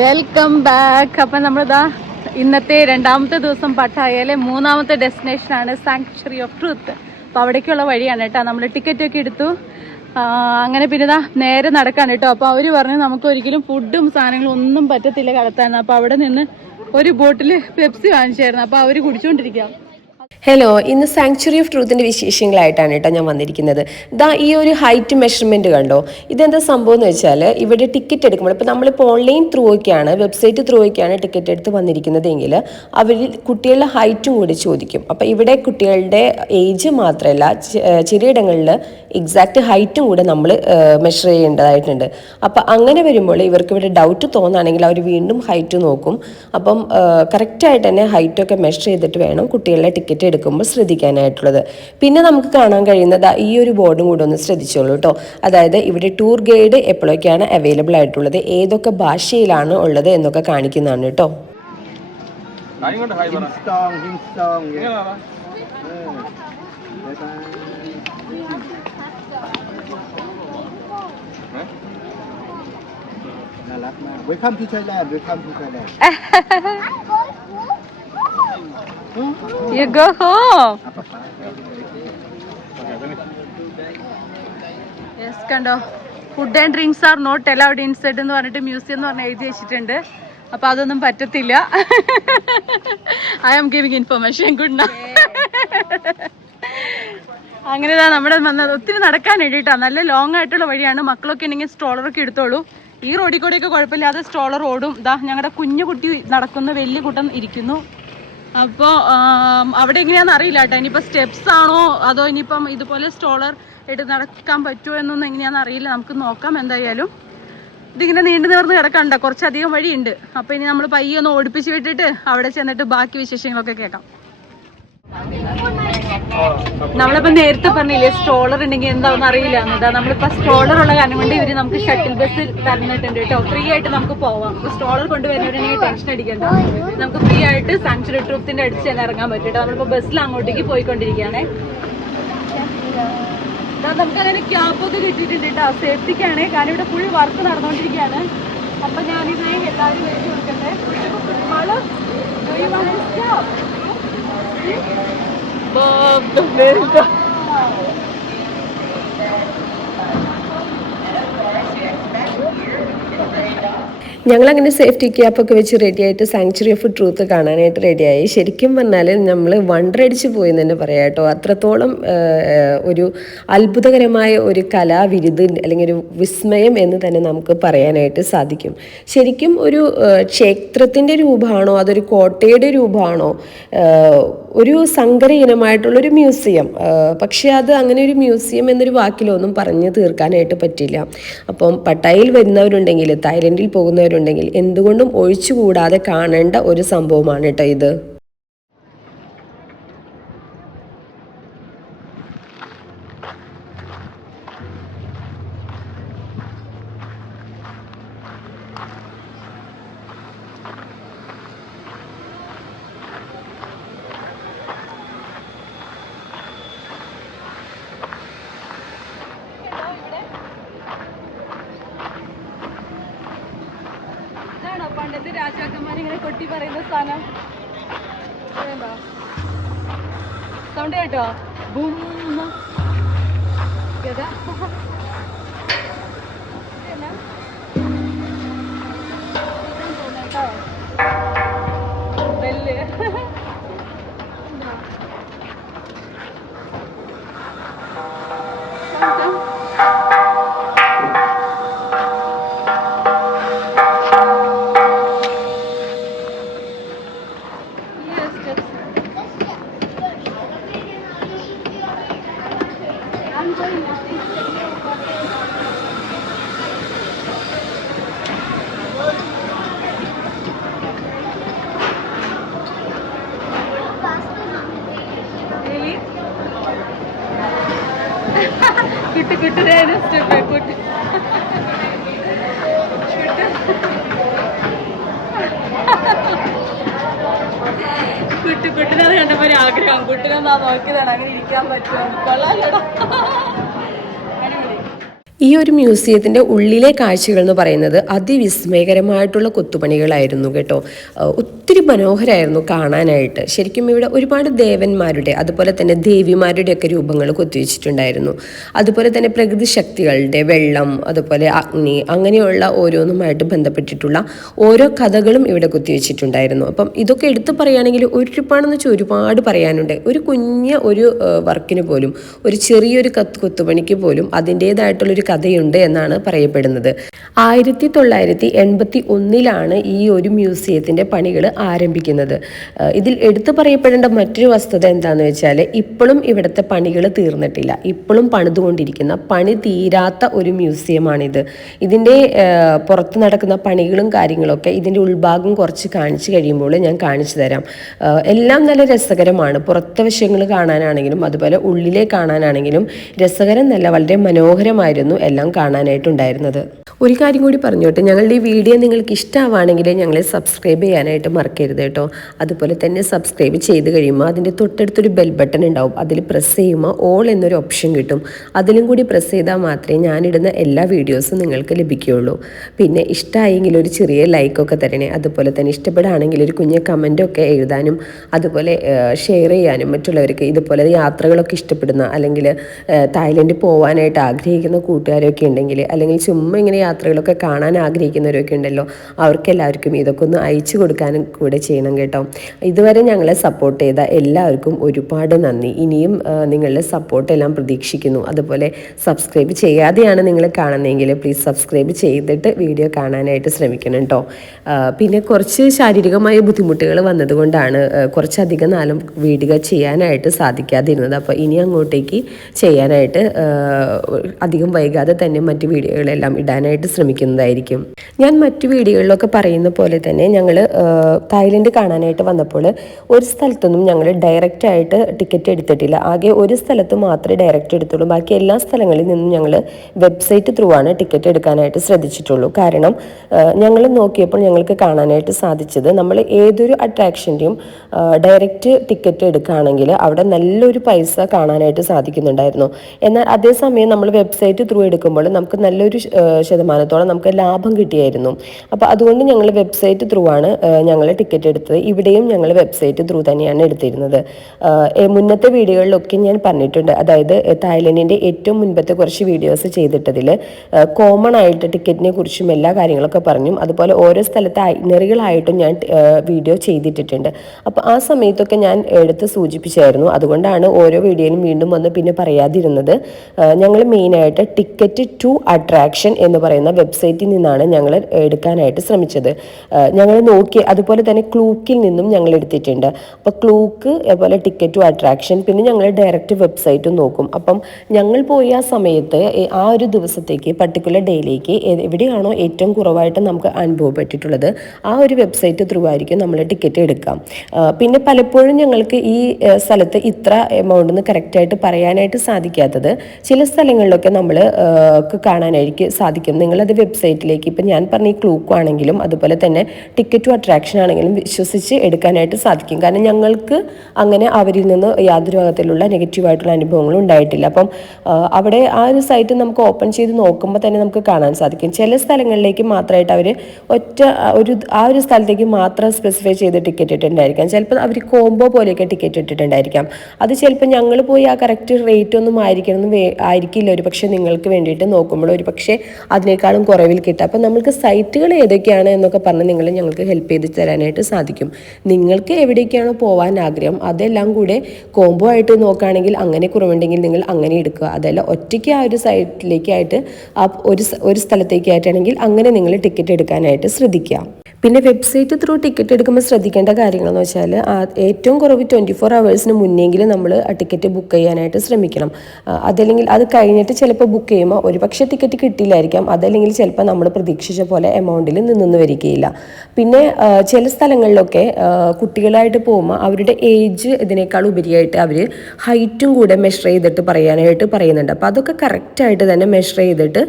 Welcome back. അപ്പം നമ്മളിതാ ഇന്നത്തെ രണ്ടാമത്തെ ദിവസം പട്ടായയിലെ മൂന്നാമത്തെ ഡെസ്റ്റിനേഷനാണ് സാങ്ച്വറി ഓഫ് ട്രൂത്ത്. അപ്പോൾ അവിടേക്കുള്ള വഴിയാണ് കേട്ടോ. നമ്മൾ ടിക്കറ്റൊക്കെ എടുത്തു. അങ്ങനെ പിന്നെ ഇതാ നേരെ നടക്കാണ് കേട്ടോ. അപ്പോൾ അവർ പറഞ്ഞു നമുക്ക് ഒരിക്കലും ഫുഡും സാധനങ്ങളും ഒന്നും പറ്റത്തില്ല കടത്താൻ. അപ്പോൾ അവിടെ നിന്ന് ഒരു ബോട്ടിൽ പെപ്സി വാങ്ങിച്ചായിരുന്നു. അപ്പോൾ അവർ കുടിച്ചുകൊണ്ടിരിക്കുക. ഹലോ, ഇന്ന് സാങ്ച്വറി ഓഫ് ട്രൂത്തിൻ്റെ വിശേഷങ്ങളായിട്ടാണ് കേട്ടോ ഞാൻ വന്നിരിക്കുന്നത്. ഈ ഒരു ഹൈറ്റ് മെഷർമെൻറ്റ് കണ്ടോ? ഇതെന്താ സംഭവം എന്ന് വെച്ചാൽ ഇവിടെ ടിക്കറ്റ് എടുക്കുമ്പോൾ ഇപ്പോൾ നമ്മളിപ്പോൾ ഓൺലൈൻ ത്രൂ ഒക്കെയാണ്, വെബ്സൈറ്റ് ത്രൂ ഒക്കെയാണ് ടിക്കറ്റ് എടുത്ത് വന്നിരിക്കുന്നതെങ്കിൽ അവർ കുട്ടികളുടെ ഹൈറ്റും കൂടി ചോദിക്കും. അപ്പോൾ ഇവിടെ കുട്ടികളുടെ ഏജ് മാത്രമല്ല, ചിലയിടങ്ങളിൽ എക്സാക്റ്റ് ഹൈറ്റും കൂടെ നമ്മൾ മെഷർ ചെയ്യേണ്ടതായിട്ടുണ്ട്. അപ്പോൾ അങ്ങനെ വരുമ്പോൾ ഇവർക്ക് ഇവിടെ ഡൗട്ട് തോന്നുകയാണെങ്കിൽ അവർ വീണ്ടും ഹൈറ്റ് നോക്കും. അപ്പം കറക്റ്റായിട്ട് തന്നെ ഹൈറ്റൊക്കെ മെഷർ ചെയ്തിട്ട് വേണം കുട്ടികളുടെ ടിക്കറ്റ് എടുക്കുമ്പോൾ ശ്രദ്ധിക്കാനായിട്ടുള്ളത്. പിന്നെ നമുക്ക് കാണാൻ കഴിയുന്നത് ഈ ഒരു ബോർഡും കൂടെ ഒന്ന് ശ്രദ്ധിച്ചോളൂ കേട്ടോ. അതായത് ഇവിടെ ടൂർ ഗൈഡ് എപ്പോഴൊക്കെയാണ് അവൈലബിൾ ആയിട്ടുള്ളത്, ഏതൊക്കെ ഭാഷയിലാണ് ഉള്ളത് എന്നൊക്കെ കാണിക്കുന്നതാണ് കേട്ടോ. Welcome to Thailand. Welcome to Thailand. You go home. Yes, കണ്ടോ, food and drinks are not allowed inside എന്ന് പറഞ്ഞിട്ട് മ്യൂസിയം എന്ന് പറഞ്ഞ് എഴുതി വെച്ചിട്ടുണ്ട്. അപ്പൊ അതൊന്നും പറ്റത്തില്ല. I am giving information. Good night. അങ്ങനെ നമ്മുടെ വന്നത് ഒത്തിരി നടക്കാൻ വേണ്ടിയിട്ടാ. നല്ല ലോങ് ആയിട്ടുള്ള വഴിയാണ്. മക്കളൊക്കെ ഉണ്ടെങ്കിൽ സ്ട്രോളറൊക്കെ എടുത്തോളൂ. ഈ റോഡിൽ കൂടെയൊക്കെ കുഴപ്പമില്ലാതെ സ്ട്രോളർ ഓടും. ഞങ്ങളുടെ കുഞ്ഞു കുട്ടി നടക്കുന്നു, വലിയ കൂട്ടം ഇരിക്കുന്നു. അപ്പോൾ അവിടെ എങ്ങനെയാണെന്ന് അറിയില്ല കേട്ടോ. ഇനിയിപ്പോൾ സ്റ്റെപ്സ് ആണോ അതോ ഇനിയിപ്പം ഇതുപോലെ സ്ട്രോളർ എടുത്ത് നടക്കാൻ പറ്റുമോ എന്നൊന്നും എങ്ങനെയാണെന്ന് അറിയില്ല. നമുക്ക് നോക്കാം. എന്തായാലും ഇതിങ്ങനെ നീണ്ടു നിവർന്ന് കിടക്കണ്ട, കുറച്ചധികം വഴിയുണ്ട്. അപ്പോൾ ഇനി നമ്മൾ പയ്യെ ഒന്ന് ഓടിപ്പിച്ച് വിട്ടിട്ട് അവിടെ ചെന്നിട്ട് ബാക്കി വിശേഷങ്ങളൊക്കെ കേൾക്കാം. നമ്മളിപ്പോ നേരത്തെ പറഞ്ഞില്ലേ സ്ട്രോളർ ഉണ്ടെങ്കിൽ എന്താണെന്ന് അറിയില്ല എന്നതാ. നമ്മളിപ്പോ സ്ട്രോളർ ഉള്ള കാരണം കൊണ്ട് ഇവര് നമുക്ക് ഷട്ടിൽ ബസ് തന്നിട്ടുണ്ട് കേട്ടോ. ഫ്രീ ആയിട്ട് നമുക്ക് പോവാം. ഇപ്പൊ സ്ട്രോളർ കൊണ്ടുവരുന്നവരുണ്ടെങ്കിൽ ടെൻഷൻ അടിക്കണ്ട, നമുക്ക് ഫ്രീ ആയിട്ട് സാങ്ച്വറി ട്രൂത്തിന്റെ അടുത്ത് ചെന്ന് ഇറങ്ങാൻ പറ്റും കേട്ടോ. നമ്മളിപ്പോ ബസ്സിൽ അങ്ങോട്ടേക്ക് പോയിക്കൊണ്ടിരിക്കുകയാണേ. നമുക്ക് അങ്ങനെ ക്യാപ്പൊക്കെ കിട്ടിയിട്ടുണ്ട് കേട്ടോ, സേഫ്റ്റിക്കാണ്. കാരണം ഇവിടെ ഫുൾ വർക്ക് നടന്നുകൊണ്ടിരിക്കുകയാണ്. അപ്പൊ ഞാനിത് എല്ലാവരും എഴുതി കൊടുക്കട്ടെ. Bob the Builder. ഞങ്ങളങ്ങനെ സേഫ്റ്റി ക്യാപ്പൊക്കെ വെച്ച് റെഡിയായിട്ട് സാങ്ച്വറി ഓഫ് ട്രൂത്ത് കാണാനായിട്ട് റെഡിയായി. ശരിക്കും പറഞ്ഞാൽ നമ്മൾ വണ്ടറടിച്ച് പോയി എന്ന് തന്നെ പറയാം കേട്ടോ. അത്രത്തോളം ഒരു അത്ഭുതകരമായ ഒരു കലാവിരുത് അല്ലെങ്കിൽ ഒരു വിസ്മയം എന്ന് തന്നെ നമുക്ക് പറയാനായിട്ട് സാധിക്കും. ശരിക്കും ഒരു ക്ഷേത്രത്തിൻ്റെ രൂപമാണോ അതൊരു കോട്ടയുടെ രൂപമാണോ, ഒരു സങ്കര ഇനമായിട്ടുള്ളൊരു മ്യൂസിയം. പക്ഷേ അത് അങ്ങനെ ഒരു മ്യൂസിയം എന്നൊരു വാക്കിലൊന്നും പറഞ്ഞു തീർക്കാനായിട്ട് പറ്റില്ല. അപ്പം പട്ടായയിൽ വരുന്നവരുണ്ടെങ്കിൽ, തായ്ലൻഡിൽ പോകുന്നവരുണ്ടെങ്കിൽ എന്തുകൊണ്ടും ഒഴിച്ചുകൂടാതെ കാണേണ്ട ഒരു സംഭവമാണ് കേട്ടോ ഇത്. പണ്ടത്തെ രാജാക്കന്മാരിങ്ങനെ കൊട്ടി പറയുന്ന സ്ഥലം സൗണ്ട് കേട്ടോ. Boom bell. കുട്ടുകുട്ടു കുട്ടുകുട്ടിനത് കണ്ടപ്പോ ഒരു ആഗ്രഹം. കുട്ടിനെന്നാ നോക്കിയതാണ്, അങ്ങനെ ഇരിക്കാൻ പറ്റുമെന്ന്. കൊള്ളാലോ. ഈ ഒരു മ്യൂസിയത്തിൻ്റെ ഉള്ളിലെ കാഴ്ചകൾ എന്ന് പറയുന്നത് അതിവിസ്മയകരമായിട്ടുള്ള കൊത്തുപണികളായിരുന്നു കേട്ടോ. ഒത്തിരി മനോഹരമായിരുന്നു കാണാനായിട്ട്. ശരിക്കും ഇവിടെ ഒരുപാട് ദേവന്മാരുടെ അതുപോലെ തന്നെ ദേവിമാരുടെയൊക്കെ രൂപങ്ങൾ കൊത്തിവെച്ചിട്ടുണ്ടായിരുന്നു. അതുപോലെ തന്നെ പ്രകൃതി ശക്തികളുടെ വെള്ളം, അതുപോലെ അഗ്നി, അങ്ങനെയുള്ള ഓരോന്നുമായിട്ട് ബന്ധപ്പെട്ടിട്ടുള്ള ഓരോ കഥകളും ഇവിടെ കൊത്തിവെച്ചിട്ടുണ്ടായിരുന്നു. അപ്പം ഇതൊക്കെ എടുത്തു പറയുകയാണെങ്കിൽ ഒരുപാടെന്ന് വെച്ചാൽ ഒരുപാട് പറയാനുണ്ട്. ഒരു ഒരു വർക്കിന് പോലും, ഒരു ചെറിയൊരു കൊത്തുപണിക്ക് പോലും അതിൻ്റേതായിട്ടുള്ളൊരു കഥയുണ്ട് എന്നാണ് പറയപ്പെടുന്നത്. 1981 ഈ ഒരു മ്യൂസിയത്തിൻ്റെ പണികൾ ആരംഭിക്കുന്നത്. ഇതിൽ എടുത്തു പറയപ്പെടേണ്ട മറ്റൊരു വസ്തുത എന്താണെന്ന് വെച്ചാൽ ഇപ്പോഴും ഇവിടുത്തെ പണികൾ തീർന്നിട്ടില്ല. ഇപ്പോഴും പണിതുകൊണ്ടിരിക്കുന്ന, പണി തീരാത്ത ഒരു മ്യൂസിയമാണിത്. ഇതിൻ്റെ പുറത്ത് നടക്കുന്ന പണികളും കാര്യങ്ങളൊക്കെ ഇതിൻ്റെ ഉൾഭാഗം കുറച്ച് കാണിച്ചു കഴിയുമ്പോൾ ഞാൻ കാണിച്ചു തരാം. എല്ലാം നല്ല രസകരമാണ്. പുറത്തെ വശങ്ങൾ കാണാനാണെങ്കിലും അതുപോലെ ഉള്ളിലെ കാണാനാണെങ്കിലും രസകരം നല്ല വളരെ മനോഹരമായിരുന്നു എല്ലാം കാണാനായിട്ടുണ്ടായിരുന്നത്. ഒരു കാര്യം കൂടി പറഞ്ഞോട്ടെ, ഞങ്ങളുടെ ഈ വീഡിയോ നിങ്ങൾക്ക് ഇഷ്ടമാണെങ്കിൽ ഞങ്ങളെ സബ്സ്ക്രൈബ് ചെയ്യാനായിട്ട് മറക്കരുത് കേട്ടോ. അതുപോലെ തന്നെ സബ്സ്ക്രൈബ് ചെയ്ത് കഴിയുമ്പോൾ അതിൻ്റെ തൊട്ടടുത്തൊരു ബെൽ ബട്ടൺ ഉണ്ടാവും. അതിൽ പ്രസ് ചെയ്യുമ്പോൾ ഓൾ എന്നൊരു ഓപ്ഷൻ കിട്ടും. അതിലും കൂടി പ്രസ് ചെയ്താൽ മാത്രമേ ഞാനിടുന്ന എല്ലാ വീഡിയോസും നിങ്ങൾക്ക് ലഭിക്കുകയുള്ളൂ. പിന്നെ ഇഷ്ടമായെങ്കിൽ ഒരു ചെറിയ ലൈക്കൊക്കെ തരണേ. അതുപോലെ തന്നെ ഇഷ്ടപ്പെടുകയാണെങ്കിൽ ഒരു കുഞ്ഞ് കമൻറ്റൊക്കെ എഴുതാനും അതുപോലെ ഷെയർ ചെയ്യാനും മറ്റുള്ളവർക്ക് ഇതുപോലെ യാത്രകളൊക്കെ ഇഷ്ടപ്പെടുന്ന അല്ലെങ്കിൽ തായ്ലൻഡിൽ പോകാനായിട്ട് ആഗ്രഹിക്കുന്ന കൂട്ടുകാരൊക്കെ ഉണ്ടെങ്കിൽ അല്ലെങ്കിൽ ചുമ്മാ ഇങ്ങനെ യാത്രകളൊക്കെ കാണാൻ ആഗ്രഹിക്കുന്നവരൊക്കെ ഉണ്ടല്ലോ, അവർക്കെല്ലാവർക്കും ഇതൊക്കെ ഒന്ന് അയച്ചു കൊടുക്കാനും കൂടെ ചെയ്യണം കേട്ടോ. ഇതുവരെ ഞങ്ങളെ സപ്പോർട്ട് ചെയ്ത എല്ലാവർക്കും ഒരുപാട് നന്ദി. ഇനിയും നിങ്ങളുടെ സപ്പോർട്ടെല്ലാം പ്രതീക്ഷിക്കുന്നു. അതുപോലെ സബ്സ്ക്രൈബ് ചെയ്യാതെയാണ് നിങ്ങൾ കാണുന്നതെങ്കിൽ പ്ലീസ് സബ്സ്ക്രൈബ് ചെയ്തിട്ട് വീഡിയോ കാണാനായിട്ട് ശ്രമിക്കണം കേട്ടോ. പിന്നെ കുറച്ച് ശാരീരികമായ ബുദ്ധിമുട്ടുകൾ വന്നതുകൊണ്ടാണ് കുറച്ചധികം നാളും വീഡിയോ ചെയ്യാനായിട്ട് സാധിക്കാതിരുന്നത്. അപ്പോൾ ഇനി അങ്ങോട്ടേക്ക് ചെയ്യാനായിട്ട് അധികം വൈകാതെ തന്നെ മറ്റ് വീഡിയോകളെല്ലാം ഇടാനായിട്ട് ശ്രമിക്കുന്നതായിരിക്കും. ഞാൻ മറ്റു വീഡിയോകളിലൊക്കെ പറയുന്ന പോലെ തന്നെ ഞങ്ങൾ തായ്ലൻഡ് കാണാനായിട്ട് വന്നപ്പോൾ ഒരു സ്ഥലത്തൊന്നും ഞങ്ങൾ ഡയറക്റ്റായിട്ട് ടിക്കറ്റ് എടുത്തിട്ടില്ല. ആകെ ഒരു സ്ഥലത്ത് മാത്രമേ ഡയറക്റ്റ് എടുത്തുള്ളൂ. ബാക്കി എല്ലാ സ്ഥലങ്ങളിൽ നിന്നും ഞങ്ങൾ വെബ്സൈറ്റ് ത്രൂ ആണ് ടിക്കറ്റ് എടുക്കാനായിട്ട് ശ്രദ്ധിച്ചിട്ടുള്ളൂ. കാരണം ഞങ്ങൾ നോക്കിയപ്പോൾ ഞങ്ങൾക്ക് കാണാനായിട്ട് സാധിച്ചത് നമ്മൾ ഏതൊരു അട്രാക്ഷൻ്റെയും ഡയറക്റ്റ് ടിക്കറ്റ് എടുക്കുകയാണെങ്കിൽ അവിടെ നല്ലൊരു പൈസ കാണാനായിട്ട് സാധിക്കുന്നുണ്ടായിരുന്നു. എന്നാൽ അതേസമയം നമ്മൾ വെബ്സൈറ്റ് ത്രൂ എടുക്കുമ്പോൾ നമുക്ക് നല്ലൊരു ശതമാനത്തോളം നമുക്ക് ലാഭം കിട്ടിയായിരുന്നു. അപ്പോൾ അതുകൊണ്ട് ഞങ്ങൾ വെബ്സൈറ്റ് ത്രൂ ആണ് ഞങ്ങൾ ടിക്കറ്റ് എടുത്തത്. ഇവിടെയും ഞങ്ങൾ വെബ്സൈറ്റ് ത്രൂ തന്നെയാണ് എടുത്തിരുന്നത്. മുന്നത്തെ വീഡിയോകളിലൊക്കെ ഞാൻ പറഞ്ഞിട്ടുണ്ട്. അതായത് തായ്ലൻഡിൻ്റെ ഏറ്റവും മുൻപത്തെ കുറച്ച് വീഡിയോസ് ചെയ്തിട്ടതിൽ കോമൺ ആയിട്ട് ടിക്കറ്റിനെ കുറിച്ചും എല്ലാ കാര്യങ്ങളൊക്കെ പറഞ്ഞു. അതുപോലെ ഓരോ സ്ഥലത്തെ ഐറ്റിനറികളായിട്ടും ഞാൻ വീഡിയോ ചെയ്തിട്ടിട്ടുണ്ട്. അപ്പോൾ ആ സമയത്തൊക്കെ ഞാൻ എടുത്ത് സൂചിപ്പിച്ചായിരുന്നു. അതുകൊണ്ടാണ് ഓരോ വീഡിയോയിലും വീണ്ടും വന്ന് പിന്നെ പറയാതിരുന്നത്. ഞങ്ങൾ മെയിനായിട്ട് ടിക്കറ്റ് ടു അട്രാക്ഷൻ എന്ന് പറയുന്ന വെബ്സൈറ്റിൽ നിന്നാണ് ഞങ്ങൾ എടുക്കാനായിട്ട് ശ്രമിച്ചത്. ഞങ്ങൾ നോക്കി അതുപോലെ തന്നെ ക്ലൂക്കിൽ നിന്നും ഞങ്ങൾ എടുത്തിട്ടുണ്ട്. അപ്പോൾ ക്ലൂക്ക് അതുപോലെ ടിക്കറ്റ് ടു അട്രാക്ഷൻ പിന്നെ ഞങ്ങൾ ഡയറക്റ്റ് വെബ്സൈറ്റും നോക്കും. അപ്പം ഞങ്ങൾ പോയ ആ സമയത്ത് ആ ഒരു ദിവസത്തേക്ക് പർട്ടിക്കുലർ ഡേയിലേക്ക് എവിടെയാണോ ഏറ്റവും കുറവായിട്ട് നമുക്ക് അനുഭവപ്പെട്ടിട്ടുള്ളത് ആ ഒരു വെബ്സൈറ്റ് ത്രൂ ആയിരിക്കും നമ്മൾ ടിക്കറ്റ് എടുക്കാം. പിന്നെ പലപ്പോഴും ഞങ്ങൾക്ക് ഈ സ്ഥലത്ത് ഇത്ര എമൗണ്ട് എന്ന് കറക്റ്റായിട്ട് പറയാനായിട്ട് സാധിക്കാത്തത് ചില സ്ഥലങ്ങളിലൊക്കെ നമ്മൾ കാണാനായിരിക്കും സാധിക്കും. നിങ്ങളത് വെബ്സൈറ്റിലേക്ക് ഇപ്പം ഞാൻ പറഞ്ഞ ഈ ക്ലൂക്ക് ആണെങ്കിലും അതുപോലെ തന്നെ ടിക്കറ്റ് ടു അട്രാക്ഷൻ ആണെങ്കിലും വിശ്വസിച്ച് എടുക്കാനായിട്ട് സാധിക്കും. കാരണം ഞങ്ങൾക്ക് അങ്ങനെ അവരിൽ നിന്ന് യാതൊരു വിധത്തിലുള്ള നെഗറ്റീവായിട്ടുള്ള അനുഭവങ്ങളും ഉണ്ടായിട്ടില്ല. അപ്പം അവിടെ ആ ഒരു സൈറ്റ് നമുക്ക് ഓപ്പൺ ചെയ്ത് നോക്കുമ്പോൾ തന്നെ നമുക്ക് കാണാൻ സാധിക്കും. ചില സ്ഥലങ്ങളിലേക്ക് മാത്രമായിട്ട് അവർ ആ ഒരു സ്ഥലത്തേക്ക് മാത്രം സ്പെസിഫൈ ചെയ്ത് ടിക്കറ്റ് ഇട്ടിട്ടുണ്ടായിരിക്കാം. ചിലപ്പോൾ അവർ കോംബോ പോലെയൊക്കെ ടിക്കറ്റ് ഇട്ടിട്ടുണ്ടായിരിക്കാം. അത് ചിലപ്പോൾ ഞങ്ങൾ പോയി ആ കറക്റ്റ് റേറ്റ് ഒന്നും ആയിരിക്കില്ല ഒരു പക്ഷേ നിങ്ങൾക്ക് വേണ്ടിയിട്ട് നോക്കുമ്പോൾ ഒരു പക്ഷേ അതിനേക്കാളും കുറവിൽ കിട്ടുക. അപ്പം നമുക്ക് സൈറ്റുകൾ ഏതൊക്കെയാണ് എന്നൊക്കെ പറഞ്ഞ് നിങ്ങൾ ഞങ്ങൾക്ക് ഹെൽപ്പ് ചെയ്ത് തരാനായിട്ട് സാധിക്കും. നിങ്ങൾക്ക് എവിടേക്കാണോ പോകാൻ ആഗ്രഹം അതെല്ലാം കൂടെ കോംബോ ആയിട്ട് നോക്കുകയാണെങ്കിൽ അങ്ങനെ കുറവുണ്ടെങ്കിൽ നിങ്ങൾ അങ്ങനെ എടുക്കുക. അതല്ല ഒറ്റയ്ക്ക് ആ ഒരു സൈറ്റിലേക്കായിട്ട് ഒരു സ്ഥലത്തേക്കായിട്ടാണെങ്കിൽ അങ്ങനെ നിങ്ങൾ ടിക്കറ്റ് എടുക്കാനായിട്ട് ശ്രദ്ധിക്കുക. പിന്നെ വെബ്സൈറ്റ് ത്രൂ ടിക്കറ്റ് എടുക്കുമ്പോൾ ശ്രദ്ധിക്കേണ്ട കാര്യങ്ങളെന്ന് വെച്ചാൽ ഏറ്റവും കുറവ് 24 hours മുന്നെങ്കിലും നമ്മൾ ആ ടിക്കറ്റ് ബുക്ക് ചെയ്യാനായിട്ട് ശ്രമിക്കണം. അതല്ലെങ്കിൽ അത് കഴിഞ്ഞിട്ട് ചിലപ്പോൾ ബുക്ക് ചെയ്യുമ്പോൾ ഒരു പക്ഷേ ടിക്കറ്റ് കിട്ടിയില്ലായിരിക്കാം. അതല്ലെങ്കിൽ ചിലപ്പോൾ നമ്മൾ പ്രതീക്ഷിച്ച പോലെ എമൗണ്ടിൽ നിന്ന് വരികയില്ല. പിന്നെ ചില സ്ഥലങ്ങളിലൊക്കെ കുട്ടികളായിട്ട് പോകുമ്പോൾ അവരുടെ ഏജ് ഇതിനേക്കാൾ ഉപരിയായിട്ട് അവർ ഹൈറ്റും കൂടെ മെഷർ ചെയ്തിട്ട് പറയാനായിട്ട് പറയുന്നുണ്ട്. അപ്പോൾ അതൊക്കെ കറക്റ്റായിട്ട് തന്നെ മെഷർ ചെയ്തിട്ട്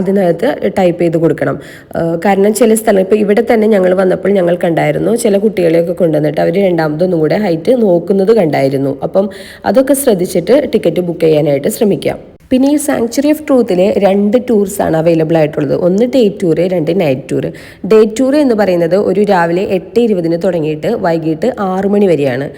അതിനകത്ത് ടൈപ്പ് ചെയ്ത് കൊടുക്കണം. കാരണം ചില സ്ഥലം ഇപ്പോൾ ഇവിടെ തന്നെ ഞങ്ങൾ വന്നപ്പോൾ ഞങ്ങൾ കണ്ടായിരുന്നു ചില കുട്ടികളെയൊക്കെ കൊണ്ടുവന്നിട്ട് അവർ രണ്ടാമതൊന്നും കൂടെ ഹൈറ്റ് നോക്കുന്നത് കണ്ടായിരുന്നു. അപ്പം അതൊക്കെ ശ്രദ്ധിച്ചിട്ട് ടിക്കറ്റ് ബുക്ക് ചെയ്യാനായിട്ട് ശ്രമിക്കാം. പിന്നെ ഈ സാങ്ച്വറി ഓഫ് ട്രൂത്തിൽ 2 ടൂർസാണ് അവൈലബിൾ ആയിട്ടുള്ളത്. ഒന്ന് day tour, 2 night tour. Day tour എന്ന് പറയുന്നത് ഒരു രാവിലെ 8:20 തുടങ്ങിയിട്ട് വൈകിട്ട് 6 മണി വരെയാണ്.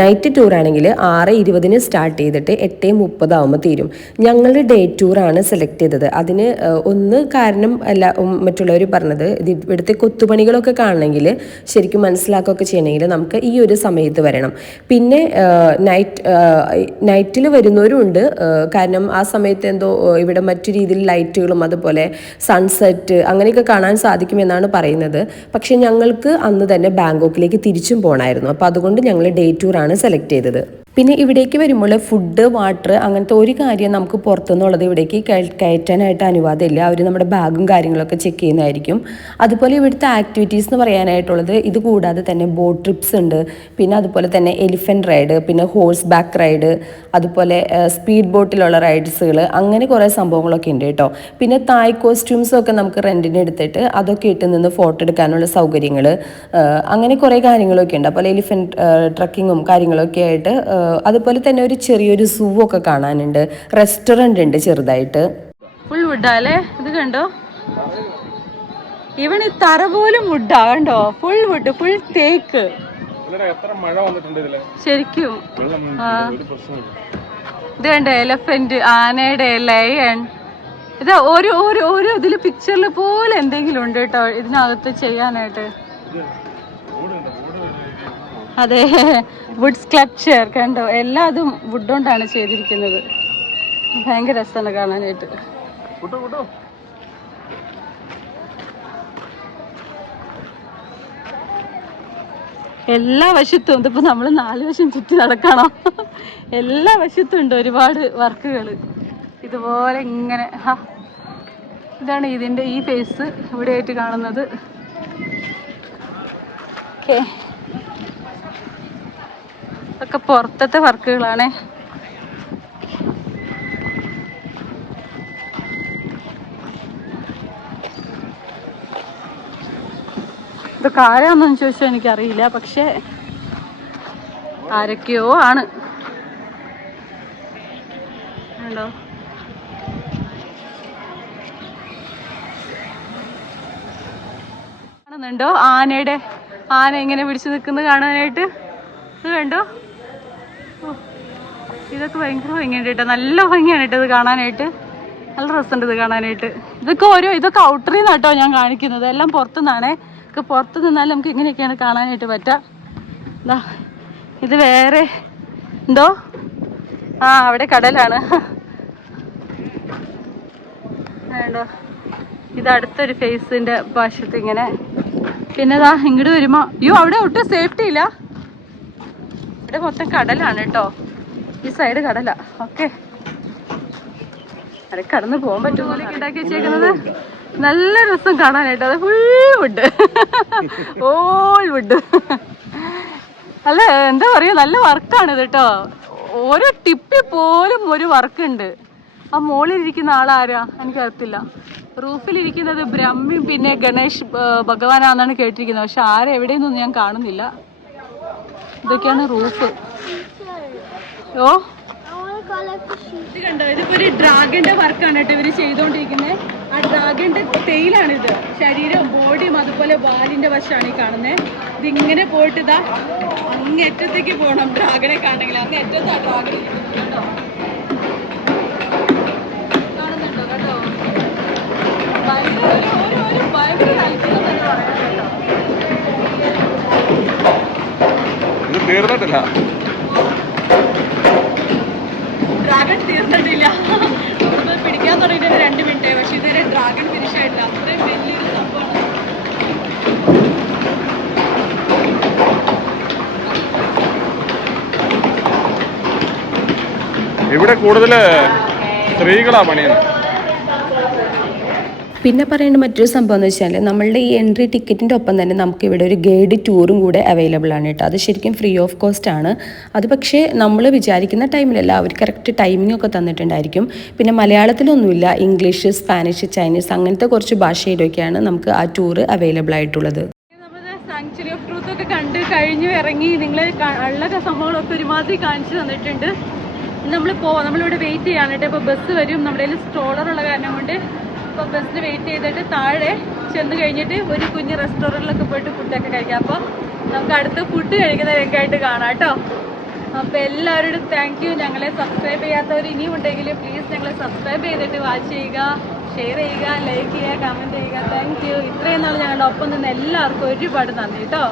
നൈറ്റ് ടൂർ ആണെങ്കിൽ 6:20 സ്റ്റാർട്ട് ചെയ്തിട്ട് 8:30 ആകുമ്പോൾ തീരും. ഞങ്ങൾ ഡേ ടൂറാണ് സെലക്ട് ചെയ്തത്. അതിന് ഒന്ന് കാരണം അല്ല, മറ്റുള്ളവർ പറഞ്ഞത് ഇത് ഇവിടുത്തെ കൊത്തുപണികളൊക്കെ കാണണമെങ്കിൽ ശരിക്കും മനസ്സിലാക്കുകയൊക്കെ ചെയ്യണമെങ്കിൽ നമുക്ക് ഈ ഒരു സമയത്ത് വരണം. പിന്നെ നൈറ്റിൽ വരുന്നവരും ഉണ്ട്. കാരണം ആ സമയത്ത് എന്തോ ഇവിടെ മറ്റു രീതിയിൽ ലൈറ്റുകളും അതുപോലെ സൺസെറ്റ് അങ്ങനെയൊക്കെ കാണാൻ സാധിക്കുമെന്നാണ് പറയുന്നത്. പക്ഷേ ഞങ്ങൾക്ക് അന്ന് തന്നെ ബാങ്കോക്കിലേക്ക് തിരിച്ചും പോകണമായിരുന്നു. അപ്പോൾ അതുകൊണ്ട് ഞങ്ങൾ ഡേ ടൂറാണ് സെലക്ട് ചെയ്തത്. പിന്നെ ഇവിടേക്ക് വരുമ്പോൾ ഫുഡ്, വാട്ടർ അങ്ങനത്തെ ഒരു കാര്യം നമുക്ക് പുറത്തുനിന്നുള്ളത് ഇവിടേക്ക് കയറ്റാനായിട്ട് അനുവാദമില്ല. അവർ നമ്മുടെ ബാഗും കാര്യങ്ങളൊക്കെ ചെക്ക് ചെയ്യുന്നതായിരിക്കും. അതുപോലെ ഇവിടുത്തെ ആക്ടിവിറ്റീസ് എന്ന് പറയാനായിട്ടുള്ളത് ഇത് കൂടാതെ തന്നെ ബോട്ട് ട്രിപ്സ് ഉണ്ട്. പിന്നെ അതുപോലെ തന്നെ എലിഫൻറ്റ് റൈഡ്, പിന്നെ ഹോഴ്സ് ബാക്ക് റൈഡ്, അതുപോലെ സ്പീഡ് ബോട്ടിലുള്ള റൈഡ്സുകൾ, അങ്ങനെ കുറേ സംഭവങ്ങളൊക്കെ ഉണ്ട് കേട്ടോ. പിന്നെ തായ് കോസ്റ്റ്യൂംസൊക്കെ നമുക്ക് റെൻറ്റിന് എടുത്തിട്ട് അതൊക്കെ ഇട്ട് നിന്ന് ഫോട്ടോ എടുക്കാനുള്ള സൗകര്യങ്ങൾ, അങ്ങനെ കുറേ കാര്യങ്ങളൊക്കെ ഉണ്ട്. അതുപോലെ എലിഫൻറ്റ് ട്രക്കിങ്ങും കാര്യങ്ങളൊക്കെ ആയിട്ട്. അതുപോലെ തന്നെ ഒരു ചെറിയൊരു സൂ ഒക്കെ കാണാനുണ്ട്. റെസ്റ്റോറൻറ്റ് ഉണ്ട് ചെറുതായിട്ട്. ഫുൾ വുഡാല്ലേ ഇത് കണ്ടോ? ഇവൻ ഈ തറ പോലും വുഡാ കണ്ടോ? ഫുൾ വുഡ്, ഫുൾ തേക്ക്. ശരിക്കും ഇത് കണ്ടോ? എലഫന്റ്, ആനയുടെ, ലയൺ. ഇത് ഓരോ ഇതില് പിക്ചറിൽ പോലെ എന്തെങ്കിലും ഉണ്ട് കേട്ടോ ഇതിനകത്ത് ചെയ്യാനായിട്ട്. അതെ, വുഡ് സ്കൾപ്ചർ കണ്ടോ? എല്ലാതും വുഡ് കൊണ്ടാണ് ചെയ്തിരിക്കുന്നത്. ഭയങ്കര രസമാണ് കാണാനായിട്ട്. എല്ലാ വശത്തും ഇതിപ്പോ നമ്മള് 4 വശം ചുറ്റി നടക്കണം. എല്ലാ വശത്തും ഉണ്ട് ഒരുപാട് വർക്കുകൾ ഇതുപോലെ ഇങ്ങനെ. ഇതാണ് ഇതിന്റെ ഈ ഫേസ് ഇവിടെ ആയിട്ട് കാണുന്നത്. ഓക്കെ, ഒക്കെ പുറത്തത്തെ വർക്കുകളാണ്. ഇത് കാരാന്നൊന്നും ചോദിച്ചാൽ എനിക്കറിയില്ല, പക്ഷെ ആരൊക്കെയോ ആണ്. ഉണ്ടോ? കാണുന്നുണ്ടോ ആന ഇങ്ങനെ പിടിച്ചു നിൽക്കുന്നത് കാണാനായിട്ട്? ഇത് കണ്ടോ? ഇതൊക്കെ ഭയങ്കര ഭംഗിയുണ്ട് കേട്ടോ. നല്ല ഭംഗിയാണ് കേട്ടോ ഇത് കാണാനായിട്ട്. നല്ല രസമുണ്ട് ഇത് കാണാനായിട്ട്. ഇതൊക്കെ ഔട്ടറിൽ നിന്നാണ് കേട്ടോ ഞാൻ കാണിക്കുന്നത്. എല്ലാം പുറത്തുനിന്നാണേ. പുറത്ത് നിന്നാലും നമുക്ക് ഇങ്ങനെയൊക്കെയാണ് കാണാനായിട്ട് പറ്റുക. എന്താ ഇത് വേറെ എന്തോ? അവിടെ കടലാണ് വേണ്ടോ? ഇത് അടുത്തൊരു ഫേസിന്റെ വശത്ത് ഇങ്ങനെ. പിന്നെ ഇങ്ങോട്ട് വരുമ്പോ അവിടെ ഒട്ടും സേഫ്റ്റി ഇല്ല. ഇവിടെ മൊത്തം കടലാണ് കേട്ടോ. ഈ സൈഡ് കടല. ഓക്കെ, അവിടെ കടന്ന് പോകാൻ പറ്റുമോ? ഉണ്ടാക്കി വെച്ചേക്കുന്നത് നല്ല രസം കാണാനായിട്ട്. അത് ഫുൾ വുഡ്, ഓൾ വുഡ്. അല്ല എന്താ പറയുക, നല്ല വർക്കാണിത് കേട്ടോ. ഓരോ ടിപ്പിൽ പോലും ഒരു വർക്കുണ്ട്. ആ മുകളിലിരിക്കുന്ന ആളാരാ എനിക്കറിയത്തില്ല. റൂഫിലിരിക്കുന്നത് ബ്രഹ്മയും പിന്നെ ഗണേഷ് ഭഗവാനാണെന്നാണ് കേട്ടിരിക്കുന്നത്. പക്ഷെ ആരെവിടെയൊന്നും ഞാൻ കാണുന്നില്ല. ഇതൊക്കെയാണ് റൂഫ്. ഇത് കണ്ടോ? ഇതിപ്പോ ഒരു ഡ്രാഗന്റെ വർക്കാണ് കേട്ടോ ഇവര് ചെയ്തോണ്ടിരിക്കുന്നത്. ആ ഡ്രാഗന്റെ ടെയിലാണിത്. ശരീരവും ബോഡിയും അതുപോലെ വാലിന്റെ വശമാണ് ഈ കാണുന്നത്. ഇതിങ്ങനെ പോയിട്ട് ഇതാ അങ്ങേറ്റത്തേക്ക് പോകണം ഡ്രാഗനെ കാണണമെങ്കിൽ. അങ്ങേറ്റത്താ ഡ്രാഗൻ കേട്ടോ. കാണുന്നുണ്ടോ കേട്ടോ? ഭയങ്കര അത്ഭുതം തന്നെ പറയാം കേട്ടോ. തീർന്നിട്ടില്ല, ഡ്രാഗൺ തീർന്നിട്ടില്ല. പിടിക്കാൻ തുടങ്ങിയിട്ട് 2 മിനിറ്റ്. പക്ഷെ ഇതുവരെ ഡ്രാഗൺ ഫിനിഷ് ആയിട്ടില്ല. അത്രയും വലിയൊരു സംഭവമാണ്. ഇവിടെ കൂടുതൽ സ്ത്രീകളാ പണിയുന്നത്. പിന്നെ പറയേണ്ട മറ്റൊരു സംഭവം എന്ന് വെച്ചാൽ നമ്മളുടെ ഈ എൻട്രി ടിക്കറ്റിൻ്റെ ഒപ്പം തന്നെ നമുക്ക് ഇവിടെ ഒരു ഗൈഡ് ടൂറും കൂടെ അവൈലബിൾ ആണ് കേട്ടോ. അത് ശരിക്കും ഫ്രീ ഓഫ് കോസ്റ്റ് ആണ്. അത് പക്ഷേ നമ്മൾ വിചാരിക്കുന്ന ടൈമിലല്ല, അവർ കറക്റ്റ് ടൈമിംഗ് ഒക്കെ തന്നിട്ടുണ്ടായിരിക്കും. പിന്നെ മലയാളത്തിലൊന്നുമില്ല, ഇംഗ്ലീഷ്, സ്പാനിഷ്, ചൈനീസ് അങ്ങനത്തെ കുറച്ച് ഭാഷയിലൊക്കെയാണ് നമുക്ക് ആ ടൂർ അവൈലബിൾ ആയിട്ടുള്ളത്. സാങ്ച്വറി ഓഫ് ട്രൂത്ത് ഒക്കെ കണ്ട് കഴിഞ്ഞു ഇറങ്ങി. നിങ്ങൾ ഉള്ള സംഭവങ്ങളൊക്കെ ഒരുമാതിരി കാണിച്ചു തന്നിട്ടുണ്ട്. നമ്മൾ നമ്മളിവിടെ വെയിറ്റ് ചെയ്യാണ് കേട്ടോ. ഇപ്പോൾ ബസ് വരും, നമ്മുടെ കയ്യിൽ സ്ട്രോളർ ഉള്ള കാരണം കൊണ്ട് ഇപ്പോൾ ബസ്സിന് വെയിറ്റ് ചെയ്തിട്ട് താഴെ ചെന്ന് കഴിഞ്ഞിട്ട് ഒരു കുഞ്ഞ് റെസ്റ്റോറൻറ്റിലൊക്കെ പോയിട്ട് ഫുഡൊക്കെ കഴിക്കാം. അപ്പോൾ നമുക്ക് അടുത്ത് ഫുഡ് കഴിക്കുന്നതൊക്കെ ആയിട്ട് കാണാം കേട്ടോ. അപ്പോൾ എല്ലാവരോടും താങ്ക് യു. ഞങ്ങളെ സബ്സ്ക്രൈബ് ചെയ്യാത്തവർ ഇനിയും ഉണ്ടെങ്കിൽ പ്ലീസ് ഞങ്ങളെ സബ്സ്ക്രൈബ് ചെയ്തിട്ട് വാച്ച് ചെയ്യുക, ഷെയർ ചെയ്യുക, ലൈക്ക് ചെയ്യുക, കമൻറ്റ് ചെയ്യുക. Thank you. ഇത്രയും നാൾ ഞങ്ങളുടെ ഒപ്പം നിന്ന് എല്ലാവർക്കും ഒരുപാട് നന്ദി കേട്ടോ.